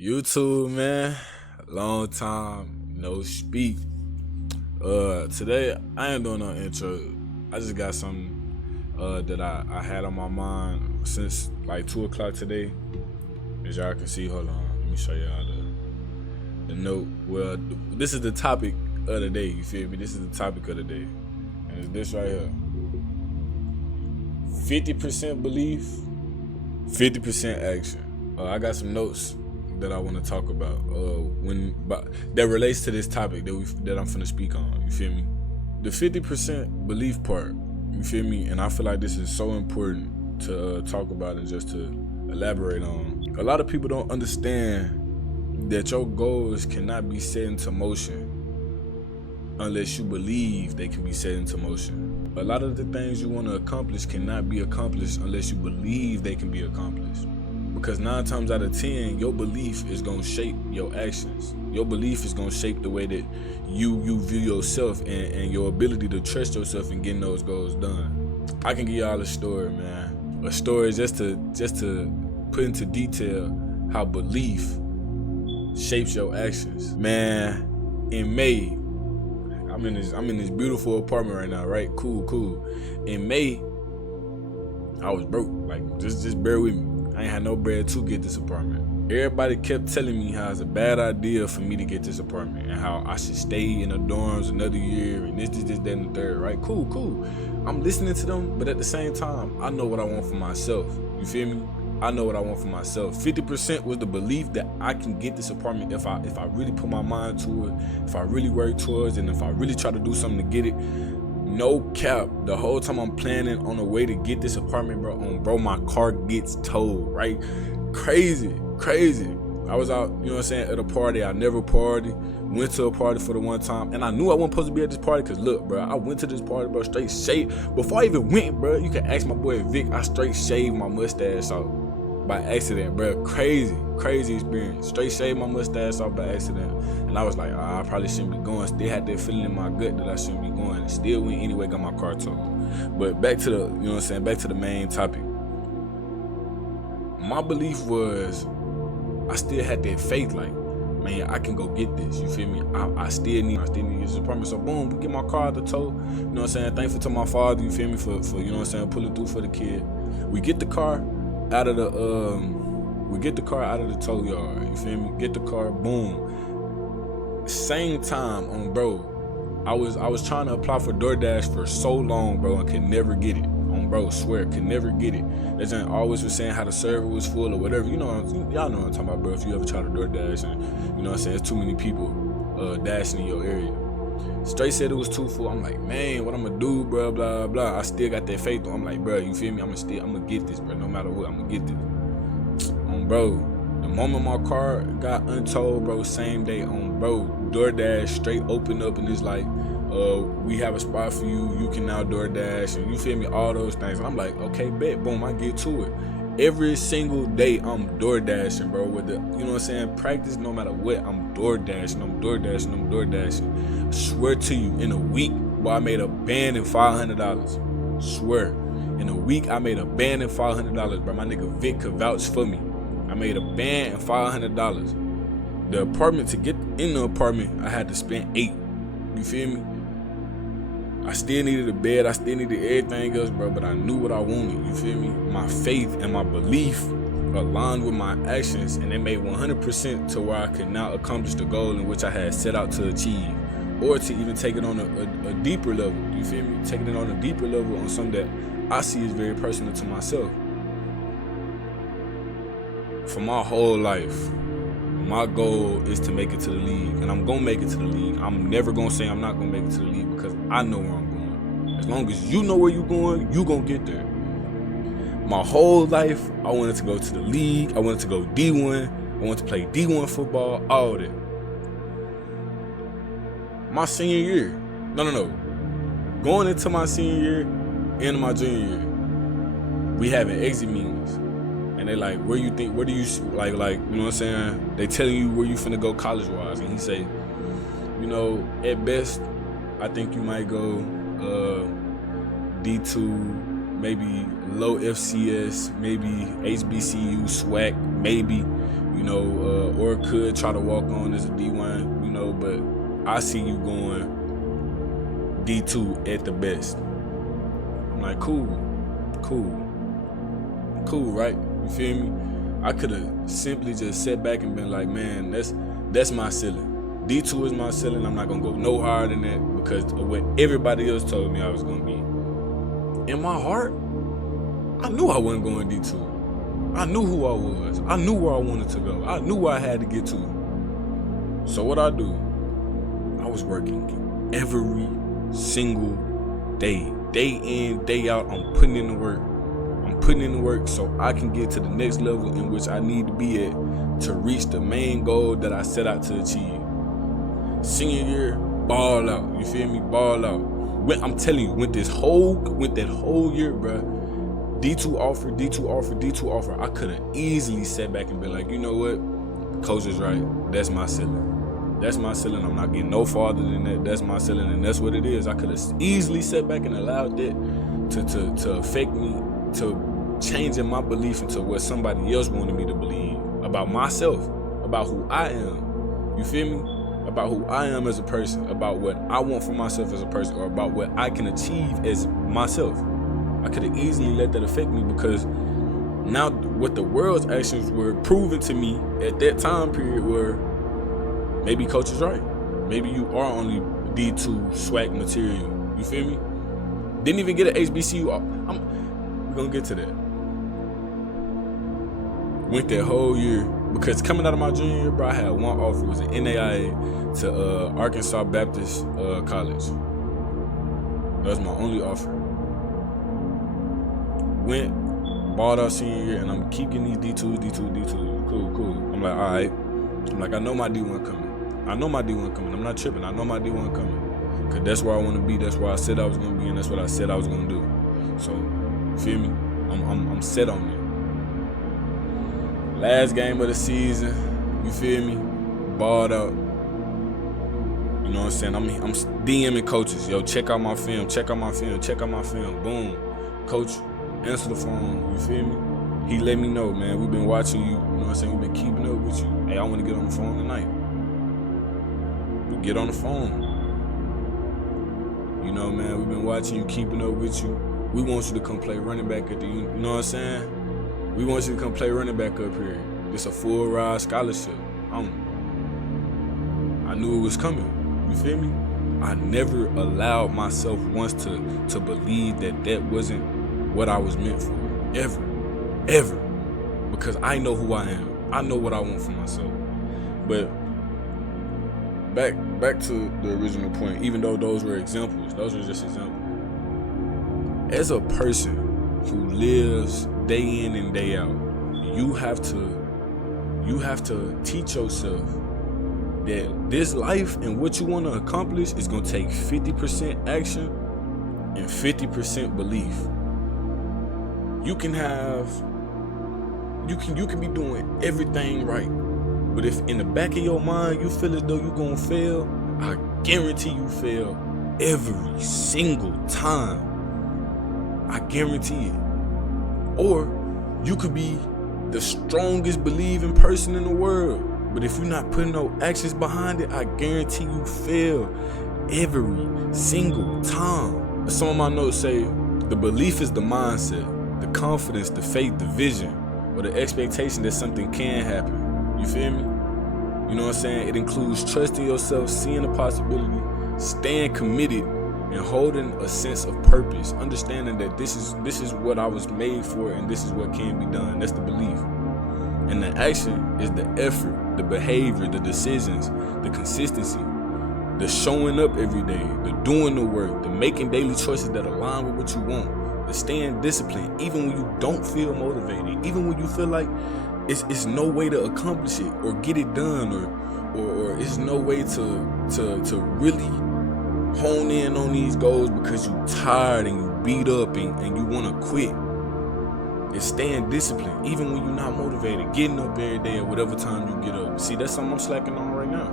YouTube, man. Long time no speak. Today I ain't doing no intro. I just got something that I had on my mind since like 2 o'clock today. As y'all can see, hold on, let me show y'all the note. Well, this is the topic of the day. You feel me? This is the topic of the day, and it's this right here: 50% belief, 50% action. I got some notes that I want to talk about that relates to this topic that I'm finna speak on. You feel me? The 50% belief part. You feel me? And I feel like this is so important to talk about and just to elaborate on. A lot of people don't understand that your goals cannot be set into motion unless you believe they can be set into motion. A lot of the things you want to accomplish cannot be accomplished unless you believe they can be accomplished. Because 9 times out of 10, your belief is gonna shape your actions. Your belief is gonna shape the way that you view yourself and your ability to trust yourself in getting those goals done. I can give y'all a story, man. A story just to put into detail how belief shapes your actions. Man, in May, I'm in this beautiful apartment right now, right? Cool. In May, I was broke. Like, just bear with me. I ain't had no bread to get this apartment. Everybody kept telling me how it's a bad idea for me to get this apartment and how I should stay in the dorms another year and this, that, and the third, right? Cool. I'm listening to them, but at the same time, I know what I want for myself. You feel me? I know what I want for myself. 50% was the belief that I can get this apartment if I really put my mind to it, if I really work towards it, and if I really try to do something to get it. No cap, the whole time I'm planning on a way to get this apartment, bro, my car gets towed, right? Crazy. I was out, you know what I'm saying, at a party. I never party. Went to a party for the one time, and I knew I wasn't supposed to be at this party, because look, bro, I went to this party, bro, straight shaved. Before I even went, bro, you can ask my boy Vic, I straight shaved my mustache off by accident, bro. Crazy experience. Straight shaved my mustache off by accident. And I was like, I probably shouldn't be going. Still had that feeling in my gut that I shouldn't be going. And still went anyway, got my car towed. But back to the, you know what I'm saying, back to the main topic. My belief was, I still had that faith, like, man, I can go get this. You feel me? I still need this apartment. So boom, we get my car out the tow. You know what I'm saying? Thankful to my father, you feel me, for you know what I'm saying, pulling through for the kid. We get the car out of the tow yard. You feel me? Get the car, boom. Same time on bro, I was trying to apply for DoorDash for so long, bro, and could never get it. On bro, swear, could never get it. They just always was saying how the server was full or whatever. You know, y'all know what I'm talking about, bro. If you ever try to DoorDash and you know what I'm saying, it's too many people dashing in your area. Straight said it was too full. I'm like, man, what I'm gonna do, bro, blah blah. I still got that faith though. I'm like, bro, you feel me? I'm gonna get this, bro. No matter what, I'm gonna get this. Bro, the moment my car got untold, bro, same day on bro, DoorDash straight opened up and it's like, we have a spot for you. You can now DoorDash, and you feel me? All those things. And I'm like, okay, bet, boom, I get to it. Every single day I'm DoorDashing, bro. With the, you know what I'm saying, practice no matter what. I'm DoorDashing. I swear to you, in a week, boy, I made a band and $500. Swear, in a week I made a band and $500, bro. My nigga Vic could vouch for me. I made a band and $500. The apartment, to get in the apartment, I had to spend $8. You feel me? I still needed a bed. I still needed everything else, bro. But I knew what I wanted. You feel me? My faith and my belief aligned with my actions, and it made 100% to where I could now accomplish the goal in which I had set out to achieve, or to even take it on a deeper level. You feel me? Taking it on a deeper level on something that I see is very personal to myself. For my whole life, my goal is to make it to the league, and I'm gonna make it to the league. I'm never gonna say I'm not gonna make it to the league, because I know where I'm going. As long as you know where you're going, you gonna get there. My whole life, I wanted to go to the league. I wanted to go D1. I wanted to play D1 football, all that. My senior year, no. Going into my senior year, into my junior year, we having exit meetings. And they like, where do you, you know what I'm saying? They telling you where you finna go college-wise. And he say, you know, at best, I think you might go D2, maybe low FCS, maybe HBCU, SWAC, maybe. you know, or could try to walk on as a D1, you know, but I see you going D2 at the best. I'm like, cool, right? You feel me? I could have simply just sat back and been like, man, that's my ceiling. D2 is my ceiling. I'm not gonna go no higher than that because of what everybody else told me I was gonna be. In my heart, I knew I wasn't going D2. I knew who I was. I knew where I wanted to go. I knew where I had to get to. So what I do, I was working every single day in, day out. I'm putting in the work. So I can get to the next level in which I need to be at to reach the main goal that I set out to achieve. Senior year, ball out. You feel me? Ball out. I'm telling you, went that whole year, bro. D2 offer. I could have easily sat back and been like, you know what? Coach is right. That's my ceiling. I'm not getting no farther than that. That's my ceiling, and that's what it is. I could have easily sat back and allowed that to affect me, to changing my belief into what somebody else wanted me to believe about myself, about who I am. You feel me? About who I am as a person, about what I want for myself as a person, or about what I can achieve as myself. I could have easily let that affect me because now what the world's actions were proving to me at that time period were maybe coach is right. Maybe you are only D2 swag material. You feel me? Didn't even get an HBCU. We're gonna get to that. Went that whole year because coming out of my junior year, bro, I had one offer. It was an NAIA to Arkansas Baptist College. That was my only offer. Went, balled out senior year, and I'm keeping these D2s. Cool. I'm like, all right. I'm like, I know my D1 coming. I'm not tripping. I know my D1 coming. Because that's where I want to be. That's where I said I was going to be, and that's what I said I was going to do. So, you feel me? I'm set on it. Last game of the season, you feel me? Balled out. You know what I'm saying? I'm DMing coaches. Yo, check out my film. Boom. Coach, answer the phone. You feel me? He let me know, man. We've been watching you. You know what I'm saying? We've been keeping up with you. Hey, I want to get on the phone tonight. We get on the phone. You know, man, we've been watching you, keeping up with you. We want you to come play running back at the, you know what I'm saying? We want you to come play running back up here. It's a full ride scholarship. I knew it was coming. You feel me? I never allowed myself once to believe that wasn't what I was meant for. Ever. Because I know who I am. I know what I want for myself. But back to the original point, even though those were examples, those were just examples. As a person who lives day in and day out, you have to teach yourself that this life and what you want to accomplish is going to take 50% action and 50% belief. You can be doing everything right, but if in the back of your mind you feel as though you're going to fail, I guarantee you fail every single time. I guarantee it. Or you could be the strongest believing person in the world, but if you're not putting no actions behind it, I guarantee you fail every single time. Some of my notes say the belief is the mindset, the confidence, the faith, the vision, or the expectation that something can happen. You feel me? You know what I'm saying? It includes trusting yourself, seeing the possibility, staying committed, and holding a sense of purpose, understanding that this is what I was made for and this is what can be done. That's the belief. And the action is the effort, the behavior, the decisions, the consistency, the showing up every day, the doing the work, the making daily choices that align with what you want, the staying disciplined even when you don't feel motivated, even when you feel like it's no way to accomplish it or get it done, or it's no way to really hone in on these goals because you tired and you beat up and you want to quit. It's staying disciplined even when you're not motivated, getting up every day at whatever time you get up. See, that's something I'm slacking on right now.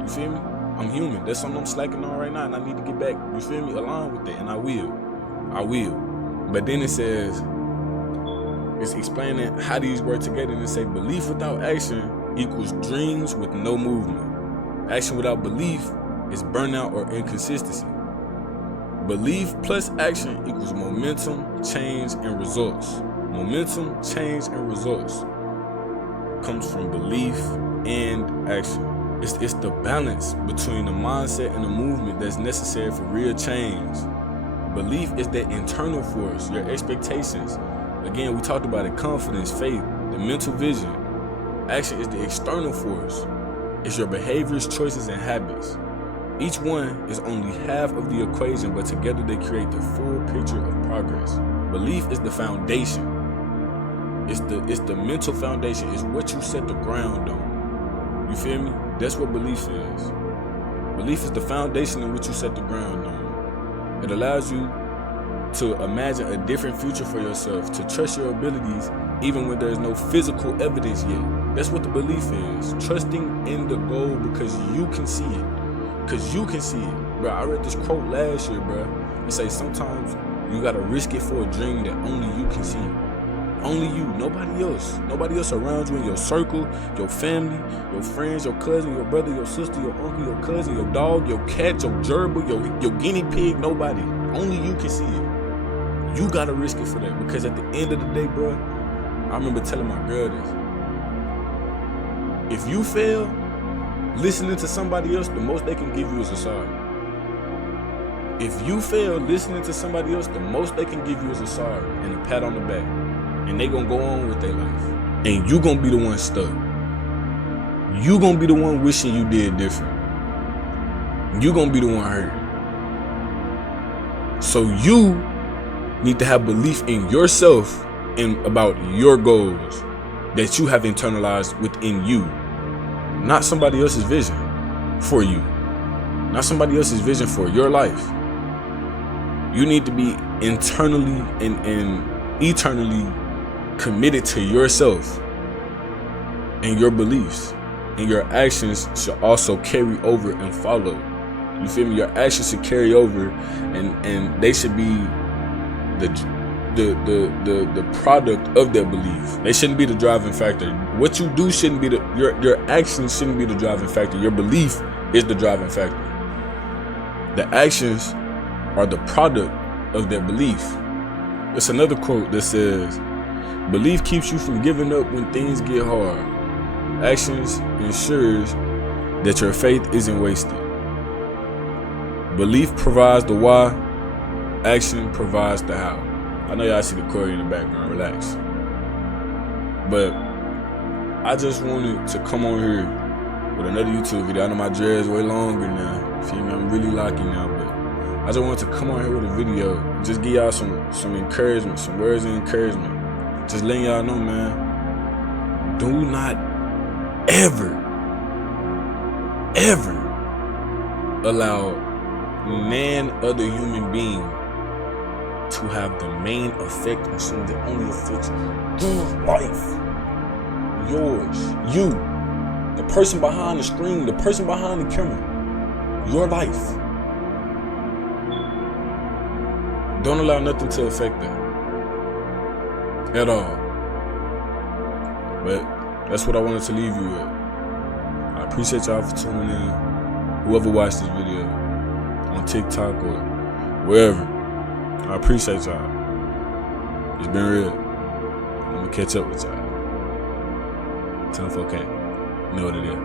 You feel me? I'm human. That's something I'm slacking on right now, and I need to get back, you feel me, aligned with that, and I will. But then it says, it's explaining how these work together, and it say belief without action equals dreams with no movement. Action without belief is burnout or inconsistency. Belief plus action equals momentum, change, and results. Momentum, change, and results comes from belief and action. It's the balance between the mindset and the movement that's necessary for real change. Belief is that internal force, your expectations. Again, we talked about it, confidence, faith, the mental vision. Action is the external force. It's your behaviors, choices, and habits. Each one is only half of the equation, but together they create the full picture of progress. Belief is the foundation. It's the mental foundation. It's what you set the ground on. You feel me? That's what belief is. Belief is the foundation in which you set the ground on. It allows you to imagine a different future for yourself, to trust your abilities even when there's no physical evidence yet. That's what the belief is. Trusting in the goal because you can see it. Because you can see it. Bro, I read this quote last year, bro. It says sometimes you gotta risk it for a dream that only you can see. Only you, nobody else. Nobody else around you in your circle, your family, your friends, your cousin, your brother, your sister, your uncle, your cousin, your dog, your cat, your gerbil, your guinea pig, nobody. Only you can see it. You gotta risk it for that, because at the end of the day, bro, I remember telling my girl this. If you fail, listening to somebody else, the most they can give you is a sorry. If you fail listening to somebody else, the most they can give you is a sorry and a pat on the back. And they gonna go on with their life. And you gonna be the one stuck. You gonna be the one wishing you did different. You gonna be the one hurt. So you need to have belief in yourself and about your goals that you have internalized within you. Not somebody else's vision for you. Not somebody else's vision for your life. You need to be internally and eternally committed to yourself and your beliefs. And your actions should also carry over and follow. You feel me? Your actions should carry over and they should be the product of their belief. They shouldn't be the driving factor. What you do shouldn't be your actions shouldn't be the driving factor. Your belief is the driving factor. The actions are the product of their belief. There's another quote that says, "Belief keeps you from giving up when things get hard. Actions ensures that your faith isn't wasted." Belief provides the why, action provides the how. I know y'all see the choreo in the background, relax. But I just wanted to come on here with another YouTube video. I know my dreads way longer now. Feel me? I'm really lucky now, but I just wanted to come on here with a video, just give y'all some encouragement, some words of encouragement. Just letting y'all know, man, do not ever allow none other human being to have the main effect on something that only affects your life. Yours. You. The person behind the screen, the person behind the camera. Your life. Don't allow nothing to affect that. At all. But that's what I wanted to leave you with. I appreciate y'all for tuning in. Whoever watched this video on TikTok or wherever, I appreciate y'all. It's been real. I'm gonna catch up with y'all. 10-4K. You know what it is.